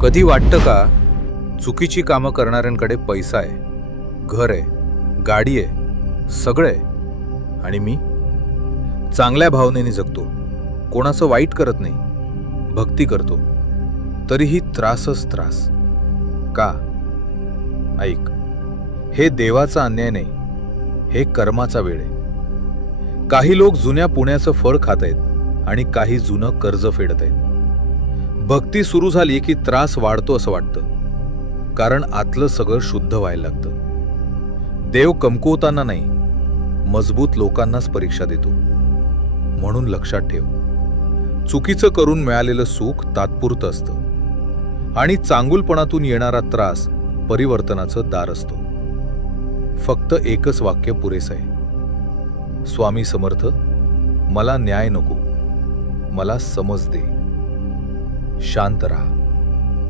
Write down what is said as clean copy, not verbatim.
कधी वाटतं का चुकीची कामं करणाऱ्यांकडे पैसा आहे, घर आहे, गाडी आहे, सगळं आहे, आणि मी चांगल्या भावनेने जगतो, कोणाचं वाईट करत नाही, भक्ती करतो, तरीही त्रासच त्रास का? ऐक, हे देवाचा अन्याय नाही, हे कर्माचा वेळ आहे. काही लोक जुन्या पुण्याचं फळ खात आहेत आणि काही जुनं कर्ज फेडत आहेत. भक्ती सुरू झाली की त्रास वाढतो असं वाटतं, कारण आतलं सगळं शुद्ध व्हायला लागतं. देव कमकुवताना नाही, मजबूत लोकांनाच परीक्षा देतो. म्हणून लक्षात ठेव, चुकीचं करून मिळालेलं सुख तात्पुरतं असतं आणि चांगुलपणातून येणारा त्रास परिवर्तनाचं दार असतो. फक्त एकच वाक्य पुरेसं आहे, स्वामी समर्थ, मला न्याय नको, मला समज दे. शांत राहा.